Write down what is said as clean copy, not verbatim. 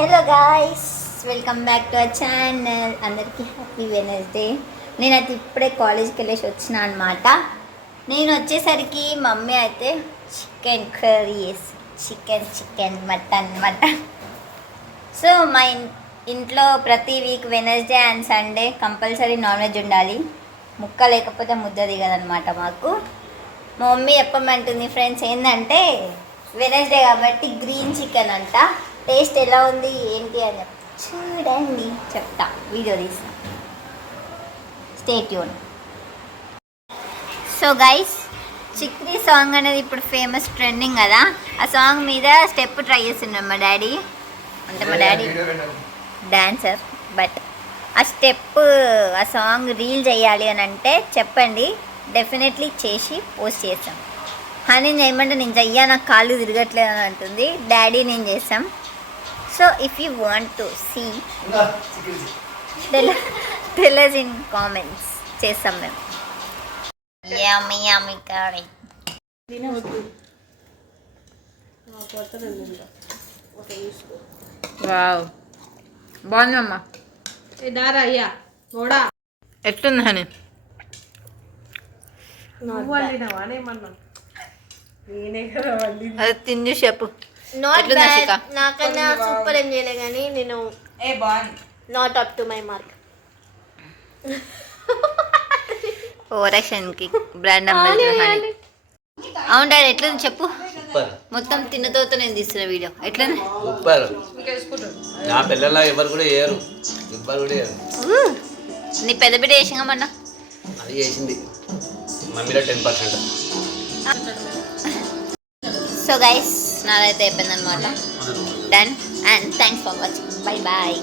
Hello guys, welcome back to our channel. అందరికీ happy Wednesday. నేనైతే ఇప్పుడే కాలేజ్కి వెళ్ళేసి వచ్చిన అనమాట. నేను వచ్చేసరికి మమ్మీ అయితే చికెన్ కర్రీ వేసి చికెన్ మటన్. సో మా ఇంట్లో ప్రతి week Wednesday and Sunday compulsory non veg ఉండాలి. ముక్క లేకపోతే ముద్ద దిగదనమాట మాకు. మా మమ్మీ చెప్పమంటుంది ఫ్రెండ్స్ ఏంటంటే వెనస్డే కాబట్టి గ్రీన్ చికెన్ అంట. టేస్ట్ ఎలా ఉంది ఏంటి అని చూడండి, చెప్తా, వీడియో తీస్తా, స్టే ట్యూన్. సో గైస్, చిక్రీ సాంగ్ అనేది ఇప్పుడు ఫేమస్ ట్రెండింగ్ కదా. ఆ సాంగ్ మీద స్టెప్ ట్రై చేస్తున్నాడు మా డాడీ. అంటే మా డాడీ డాన్సర్, బట్ ఆ స్టెప్ ఆ సాంగ్ రీల్ చేయాలి అని అంటే చెప్పండి, డెఫినెట్లీ చేసి పోస్ట్ చేస్తాం. హనీ చేయమంటే నేను చెయ్యా, నాకు కాళ్ళు తిరగట్లేదు అని అంటుంది. డాడీ నేను చేస్తాం. So if you want to see tell us in comments, చేస్తాం మేము. యమ్మీ కర్రీ. వావ్, బాగుందమ్మా. ఎట్లుంది హనీ? అది తిని చెప్పు. నాట్ బ్యాడ్, నాకన్నా సూపర్ ఏం చేయలే కానీ నేను not up to my mark. ఓవరాక్షన్కి బ్రాండ్ అంబాసిడర్ హనీ. అవును డాడీ, ఎట్లుంది చెప్పు. మొత్తం తిన్నతోతో నేను తీస్తున్న వీడియో ఎట్లుంది? సూపర్. నా పిల్లల ఎవరు కూడా వేయరు, ఎవ్వరు కూడా వేయరు. నీ పెద్ద బిడ్డ చేసింగా మొన్న. అది చేసింది మమ్మీలో 10%. సో గైస్, నాదైతే అయిపోయింది అనమాట. Done and thanks for watching. Bye bye.